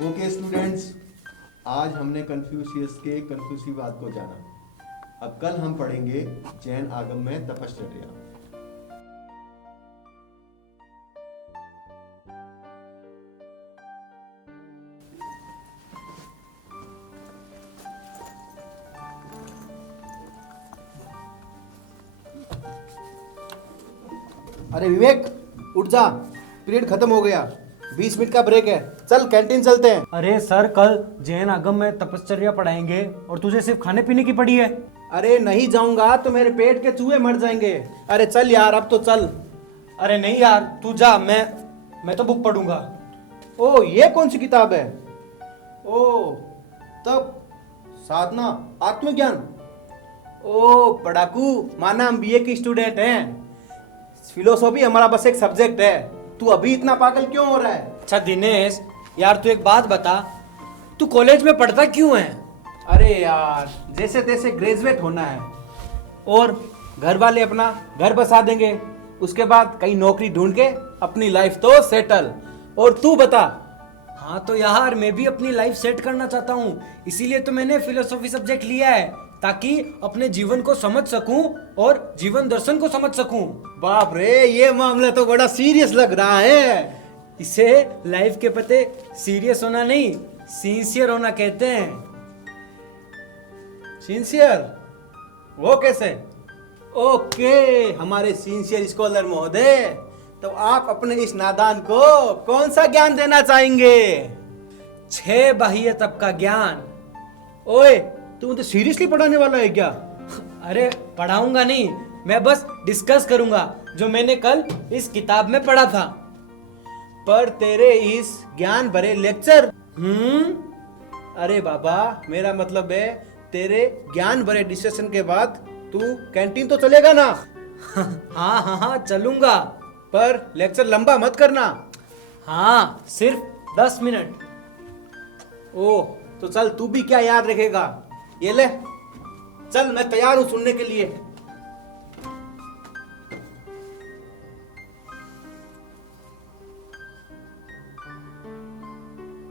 Okay students, आज हमने Confucius के कन्फ्यूसिवाद को जाना। अब कल हम पढ़ेंगे जैन आगम में तपश्चर्या। अरे विवेक, उठ जा, पीरियड खत्म हो गया। 20 मिनट का ब्रेक है, चल कैंटीन चलते हैं। अरे सर, कल जैन आगम में तपश्चर्या पढ़ाएंगे और तुझे सिर्फ खाने पीने की पड़ी है। अरे नहीं जाऊंगा तो मेरे पेट के चूहे मर जाएंगे। अरे चल यार, अब तो चल। अरे नहीं यार, तू जा, मैं तो बुक पढ़ूंगा। ओ, ये कौन सी किताब है? ओ, तब साधना आत्मज्ञान। ओ पढ़ाकू, माना हम बीए की स्टूडेंट हैं। फिलोसॉफी हमारा बस एक सब्जेक्ट है। तू अभी इतना पागल क्यों हो रहा है? अच्छा दिनेश यार, तू एक बात बता, तू कॉलेज में पढ़ता क्यों है? अरे यार, जैसे तैसे ग्रेजुएट होना है और घर वाले अपना घर बसा देंगे। उसके बाद कहीं नौकरी ढूंढ के अपनी लाइफ तो सेटल। और तू बता। हाँ तो यार, मैं भी अपनी लाइफ सेट करना चाहता हूँ, इसीलिए तो मैंने फिलोसॉफी सब्जेक्ट लिया है, ताकि अपने जीवन को समझ सकूं और जीवन दर्शन को समझ सकूं। बाप रे, ये मामला तो बड़ा सीरियस लग रहा है। इसे लाइफ के पते सीरियस होना नहीं, सिंसियर होना कहते हैं। सिंसियर? वो कैसे? ओके हमारे सिंसियर स्कॉलर महोदय, तो आप अपने इस नादान को कौन सा ज्ञान देना चाहेंगे? 6 बाह्य तप का ज्ञान। ओए, तू मुझे सीरियसली पढ़ाने वाला है क्या? अरे पढ़ाऊंगा नहीं, मैं बस डिस्कस करूंगा जो मैंने कल इस किताब में पढ़ा था। पर तेरे इस ज्ञान भरे लेक्चर। अरे बाबा, मेरा मतलब है तेरे ज्ञान भरे डिस्कशन के बाद तू कैंटीन तो चलेगा ना? हाँ हाँ हाँ, चलूंगा। पर लेक्चर लंबा मत करना। हाँ, सिर्फ 10 मिनट। ओ तो चल, तू भी क्या याद रखेगा? ये ले, चल मैं तैयार हूं सुनने के लिए।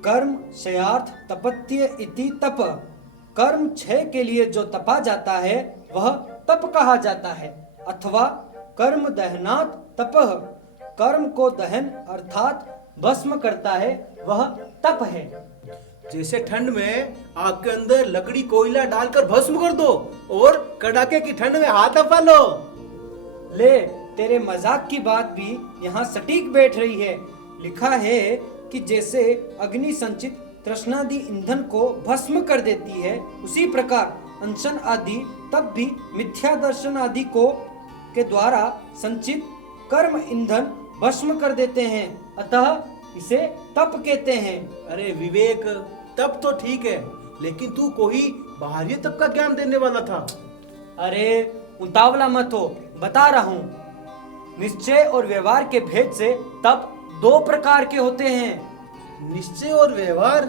कर्म क्षयार्थ तपत्य इति तप। कर्म क्षय के लिए जो तपा जाता है वह तप कहा जाता है, अथवा कर्म दहनात् तपः। कर्म को दहन अर्थात भस्म करता है, वह तप है। जैसे ठंड में आग के अंदर लकड़ी कोयला डालकर भस्म कर दो और कड़ाके की ठंड में हाथ अपा लो। ले, तेरे मजाक की बात भी यहाँ सटीक बैठ रही है। लिखा है कि जैसे अग्नि संचित तृष्णादि ईंधन को भस्म कर देती है, उसी प्रकार अनशन आदि तप भी मिथ्या दर्शन आदि को के द्वारा संचित कर्म ईंधन भस्म कर देते हैं, अतः इसे तप कहते हैं। अरे विवेक, तप तो ठीक है, लेकिन तू कोई बाहरी तप का ज्ञान देने वाला था। अरे उतावला मत हो, बता रहा हूँ। निश्चय और व्यवहार के भेद से तप 2 प्रकार के होते हैं। निश्चय और व्यवहार?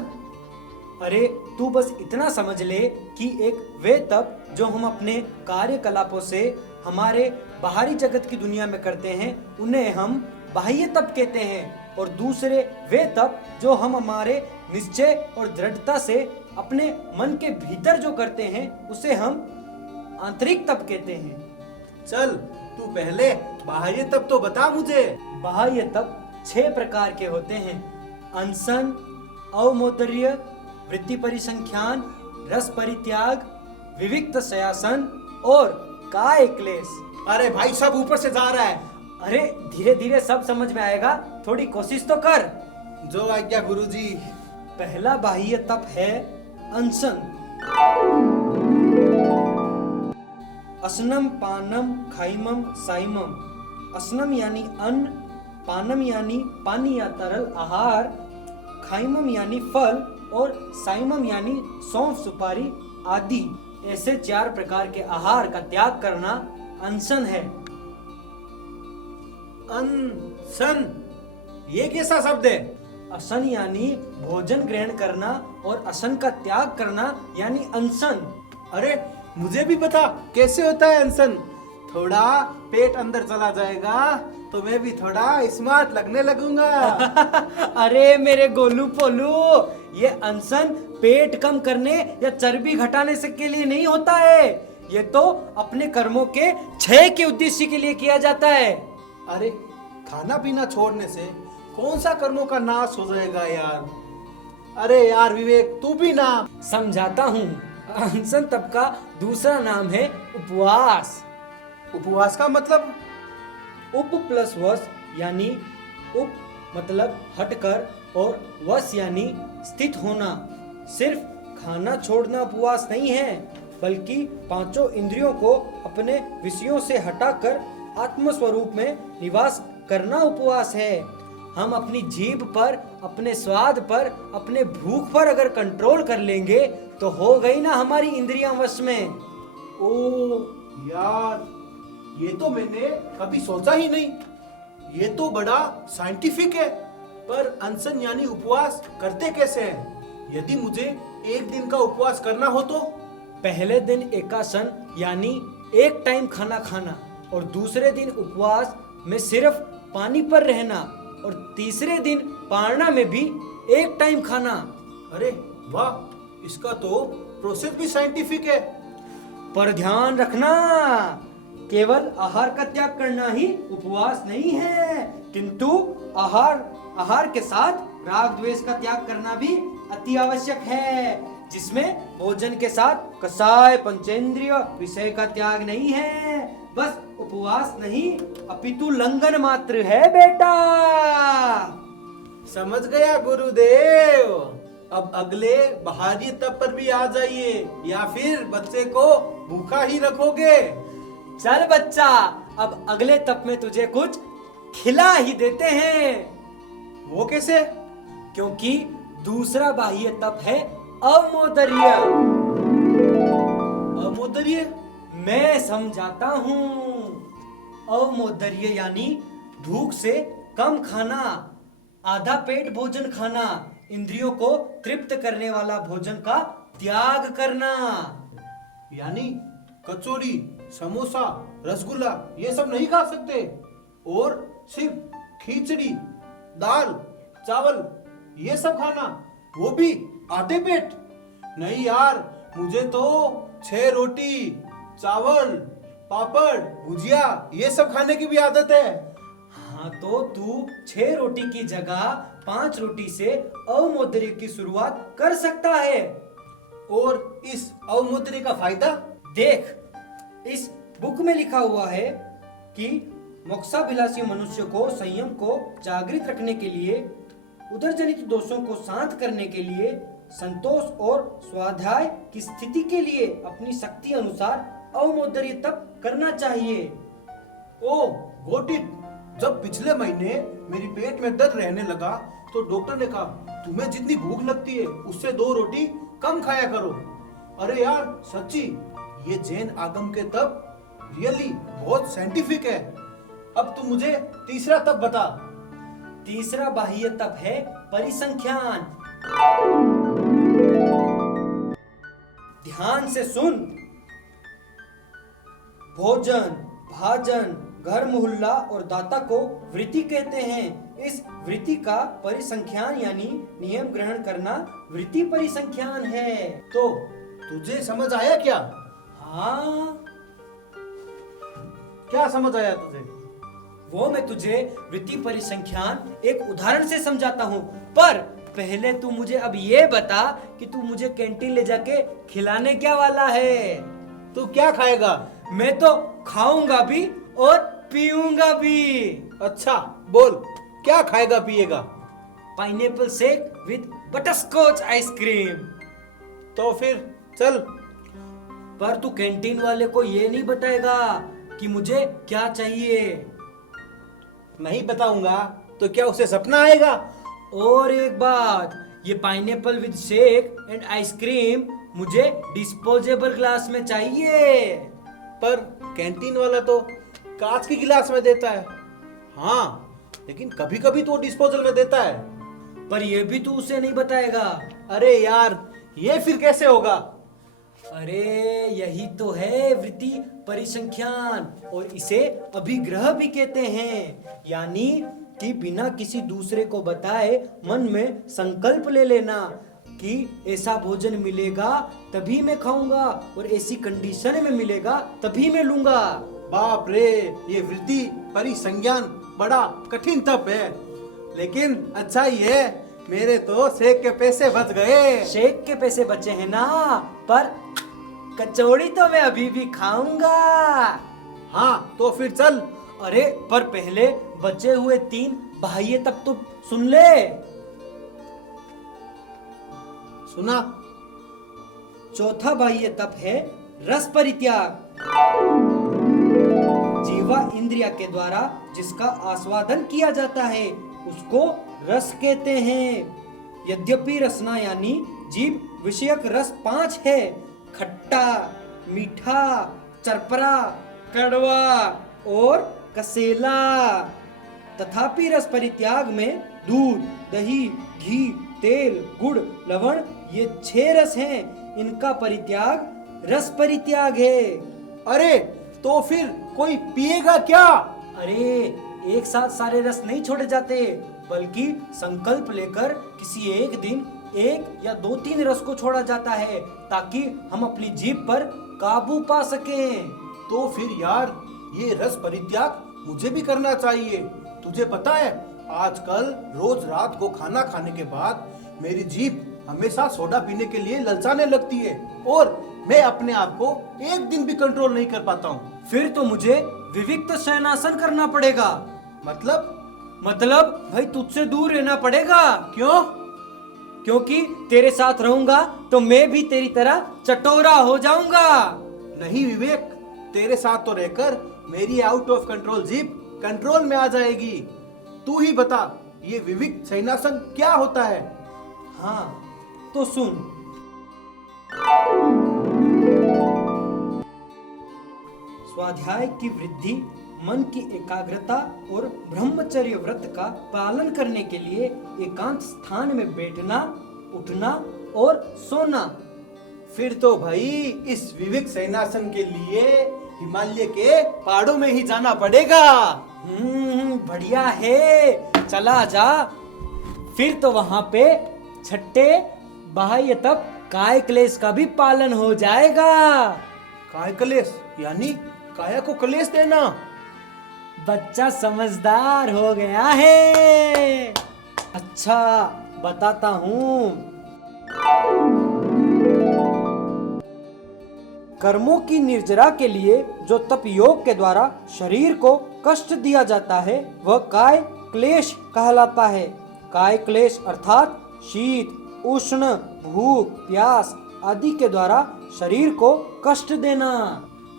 अरे तू बस इतना समझ ले कि एक वे तप जो हम अपने कार्यकलापों से हमारे बाहरी जगत की दुनिया में करते हैं, उन्हें हम बाह्य तप कहते हैं, और दूसरे वे तप जो हम हमारे निश्चय और दृढ़ता से अपने मन के भीतर जो करते हैं, उसे हम आंतरिक तप कहते हैं। चल, तू पहले बाह्य तप तो बता मुझे। बाह्य तप 6 प्रकार के होते हैं। अनशन, अवमोदर्य, वृत्ति परिसंख्यान, रस परित्याग, विविक्त शयासन और काय क्लेश। अरे भाई, सब ऊपर से जा रहा है। अरे धीरे धीरे सब समझ में आएगा, थोड़ी कोशिश तो कर। जो आज्ञा गुरुजी। पहला बाह्य तप है अनशन। असनम पानम खाइमम साइमम। असनम यानी अन्न, पानम यानी पानी या तरल आहार, खाइमम यानी फल और साइमम यानी सौंफ सुपारी आदि। ऐसे 4 प्रकार के आहार का त्याग करना अनशन है। अनशन, ये कैसा शब्द है? असन यानी भोजन ग्रहण करना और असन का त्याग करना यानी अनशन। अरे मुझे भी बता, कैसे होता है अनशन? थोड़ा पेट अंदर चला जाएगा तो मैं भी थोड़ा स्मार्ट लगने लगूंगा। अरे मेरे गोलू पोलू, ये अनशन पेट कम करने या चर्बी घटाने से के लिए नहीं होता है, ये तो अपने कर्मों के क्षय के उद्देश्य के लिए किया जाता है। अरे खाना पीना छोड़ने से कौन सा कर्मों का नाश हो जाएगा यार। अरे यार विवेक, तू भी ना। समझाता हूँ, अनशन तप का दूसरा नाम है उपवास। उपवास का मतलब? उप प्लस वस यानी उप मतलब हटकर और वस यानी स्थित होना। सिर्फ खाना छोड़ना उपवास नहीं है, बल्कि पांचों इंद्रियों को अपने विषयों से हटाकर आत्म स्वरूप में निवास करना उपवास है। हम अपनी जीभ पर, अपने स्वाद पर, अपने भूख पर अगर कंट्रोल कर लेंगे तो हो गई ना हमारी इंद्रियां वश में। ओ यार, ये तो मैंने कभी सोचा ही नहीं। ये तो बड़ा साइंटिफिक है। पर अनशन यानी उपवास करते कैसे हैं? यदि मुझे एक दिन का उपवास करना हो तो? पहले दिन एकासन यानी एक टाइम खाना खाना, और दूसरे दिन उपवास में सिर्फ पानी पर रहना, और तीसरे दिन पारना में भी एक टाइम खाना। अरे वाह, इसका तो प्रोसेस भी साइंटिफिक है। पर ध्यान रखना, केवल आहार का त्याग करना ही उपवास नहीं है, किंतु आहार के साथ राग द्वेष का त्याग करना भी अति आवश्यक है, जिसमें भोजन के साथ कसाय पंचेंद्रिय विषय का त्याग नहीं है। बस उपवास नहीं, अपितु लंघन मात्र है बेटा। समझ गया गुरुदेव। अब अगले बाहरी तप पर भी आ जाइए, या फिर बच्चे को भूखा ही रखोगे? चल बच्चा, अब अगले तप में तुझे कुछ खिला ही देते हैं। वो कैसे? क्योंकि दूसरा बाह्य तप है अमोदर्य। अमोदर्य? मैं समझाता हूँ। अमोदर्य यानी भूख से कम खाना, आधा पेट भोजन खाना, इंद्रियों को तृप्त करने वाला भोजन का त्याग करना। यानी कचौड़ी, समोसा, रसगुल्ला ये सब नहीं खा सकते, और सिर्फ खिचड़ी, दाल, चावल ये सब खाना, वो भी आधे पेट? नहीं यार, मुझे तो 6 रोटी, चावल, पापड़, भुजिया ये सब खाने की भी आदत है। हाँ, तो तू 6 रोटी की जगह 5 रोटी से अवमोदर्य की शुरुआत कर सकता है। और इस अवमोदर्य का फायदा देख, इस बुक में लिखा हुआ है कि मोक्षाभिलाषी मनुष्य को संयम को जागृत रखने के लिए, उदर जनित दोषों को शांत करने के लिए, संतोष और स्वाध्याय की स्थिति के लिए अपनी शक्ति अनुसार अवमोदर्य तप करना चाहिए। ओ गॉट इट। जब पिछले महीने मेरी पेट में दर्द रहने लगा तो डॉक्टर ने कहा, तुम्हें जितनी भूख लगती है उससे 2 रोटी कम खाया करो। अरे यार सच्ची, ये जैन आगम के तप रियली बहुत साइंटिफिक है। अब तू मुझे तीसरा तप बता। तीसरा बाह्य तप है परिसंख्यान। ध्यान से सुन। भोजन, भाजन, घर मोहल्ला और दाता को वृत्ति कहते हैं। इस वृत्ति का परिसंख्यान यानी नियम ग्रहण करना वृत्ति परिसंख्यान है। तो तुझे समझ आया क्या? हाँ, क्या समझ आया तुझे? वो मैं तुझे वृत्ति परिसंख्यान एक उदाहरण से समझाता हूँ। पर पहले तू मुझे अब ये बता कि तू मुझे कैंटीन ले जाके खिलाने क्या वाला है? तू क्या खाएगा? मैं तो खाऊंगा भी और पीऊंगा भी। अच्छा बोल, क्या खाएगा पिएगा? Pineapple shake with butterscotch ice cream. तो फिर चल। पर तू कैंटीन वाले को ये नहीं बताएगा कि मुझे क्या चाहिए। नहीं बताऊंगा तो क्या उसे सपना आएगा? और एक बात, ये pineapple with shake and ice cream मुझे डिस्पोजेबल ग्लास में चाहिए। पर कैंटीन वाला तो कांच की गिलास में देता है। हाँ, लेकिन कभी कभी तो डिस्पोजल में देता है। पर ये भी तू उसे नहीं बताएगा। अरे यार, ये फिर कैसे होगा? अरे यही तो है वृत्ति परिसंख्यान और इसे अभिग्रह भी कहते हैं, यानी कि बिना किसी दूसरे को बताए मन में संकल्प ले लेना कि ऐसा भोजन मिलेगा तभी मैं खाऊंगा और ऐसी कंडीशन में मिलेगा तभी मैं लूंगा। बाप रे, ये वृद्धि परिसंज्ञान बड़ा कठिन तप है, लेकिन अच्छा ही है, मेरे तो सेक के पैसे बच गए। शेक के पैसे बचे हैं ना, पर कचौड़ी तो मैं अभी भी खाऊंगा। हाँ तो फिर चल। अरे पर पहले बचे हुए 3 बाह्य तप तो सुन ले। सुना। चौथा बाह्य तप है रस परित्याग। जीवा इंद्रिया के द्वारा जिसका आस्वादन किया जाता है उसको रस कहते हैं। यद्यपि रसना यानी जीव विषयक रस 5 है, खट्टा, मीठा, चरपरा, कड़वा और कसेला। तथापि रस परित्याग में दूध, दही, घी, तेल, गुड़, लवण ये 6 रस हैं, इनका परित्याग रस परित्याग है। अरे तो फिर कोई पिएगा क्या? अरे एक साथ सारे रस नहीं छोड़े जाते, बल्कि संकल्प लेकर किसी एक दिन 1 या 2-3 रस को छोड़ा जाता है ताकि हम अपनी जीभ पर काबू पा सकें। तो फिर यार ये रस परित्याग मुझे भी करना चाहिए। तुझे पता है आजकल रोज रात को खाना खाने के बाद मेरी जीभ हमेशा सोडा पीने के लिए ललचाने लगती है और मैं अपने आप को एक दिन भी कंट्रोल नहीं कर पाता हूँ। फिर तो मुझे विविक्त शयनासन करना पड़ेगा। मतलब भाई तुझसे दूर रहना पड़ेगा। क्यों? क्योंकि तेरे साथ रहूंगा तो मैं भी तेरी तरह चटोरा हो जाऊंगा। नहीं विवेक, तेरे साथ तो रहकर मेरी आउट ऑफ कंट्रोल जीभ कंट्रोल में आ जाएगी। तू ही बता ये विविक्त शयनासन क्या होता है? हाँ तो सुन। स्वाध्याय की वृद्धि, मन की एकाग्रता और ब्रह्मचर्य व्रत का पालन करने के लिए एकांत स्थान में बैठना, उठना और सोना। फिर तो भाई इस विवेक शयनासन के लिए हिमालय के पहाड़ों में ही जाना पड़ेगा। बढ़िया है, चला जा। फिर तो वहां पे छठे बाह्य तप काय क्लेश का भी पालन हो जाएगा। काय क्लेश यानी काया को क्लेश देना। बच्चा समझदार हो गया है। अच्छा बताता हूँ। कर्मों की निर्जरा के लिए जो तप योग के द्वारा शरीर को कष्ट दिया जाता है वह काय क्लेश कहलाता है। काय क्लेश अर्थात शीत, उष्ण, भूख, प्यास आदि के द्वारा शरीर को कष्ट देना।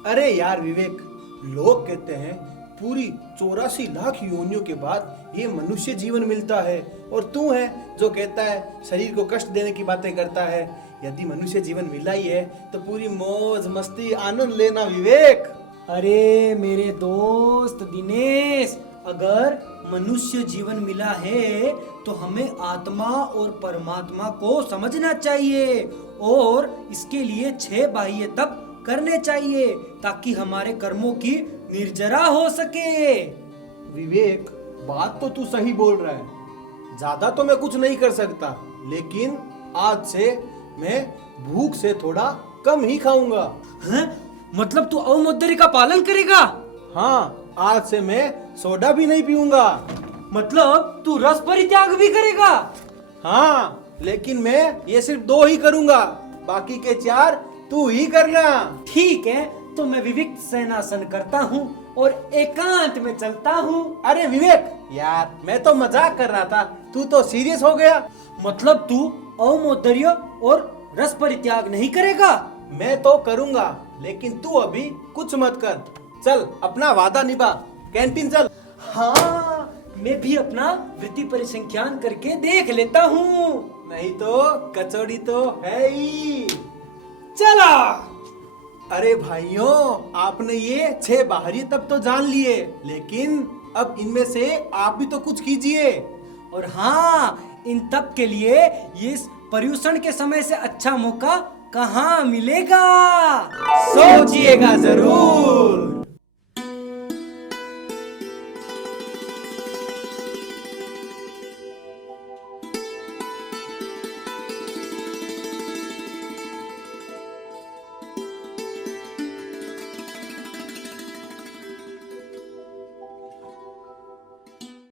अरे यार विवेक, लोग कहते हैं पूरी 84 लाख योनियों के बाद ये मनुष्य जीवन मिलता है, और तू है जो कहता है शरीर को कष्ट देने की बातें करता है। यदि मनुष्य जीवन मिला ही है तो पूरी मौज मस्ती आनंद लेना विवेक। अरे मेरे दोस्त दिनेश, अगर मनुष्य जीवन मिला है तो हमें आत्मा और परमात्मा को समझना चाहिए और इसके लिए 6 बाह्य तप करने चाहिए ताकि हमारे कर्मों की निर्जरा हो सके। विवेक, बात तो तू सही बोल रहा है। ज्यादा तो मैं कुछ नहीं कर सकता, लेकिन आज से मैं भूख से थोड़ा कम ही खाऊंगा। हैं? मतलब तू अवमोदरी का पालन करेगा? हाँ, आज से मैं सोडा भी नहीं पीऊंगा। मतलब तू रस परित्याग भी करेगा? हाँ, लेकिन मैं ये सिर्फ 2 ही करूंगा, बाकी के 4 तू ही करना। ठीक है, तो मैं विविक्त शयनासन करता हूँ और एकांत में चलता हूँ। अरे विवेक यार, मैं तो मजाक कर रहा था, तू तो सीरियस हो गया। मतलब तू अवमोदर्य और रस परित्याग नहीं करेगा? मैं तो करूंगा, लेकिन तू अभी कुछ मत कर। चल अपना वादा निभा, कैंटीन चल। हाँ, मैं भी अपना वृत्ति परिसंख्यान करके देख लेता हूँ। नहीं तो कचौड़ी तो है ही। चला। अरे भाइयों, आपने ये 6 बाहरी तप तो जान लिए, लेकिन अब इनमें से आप भी तो कुछ कीजिए। और हाँ, इन तप के लिए इस पर्यूषण के समय से अच्छा मौका कहाँ मिलेगा? सोचिएगा जरूर।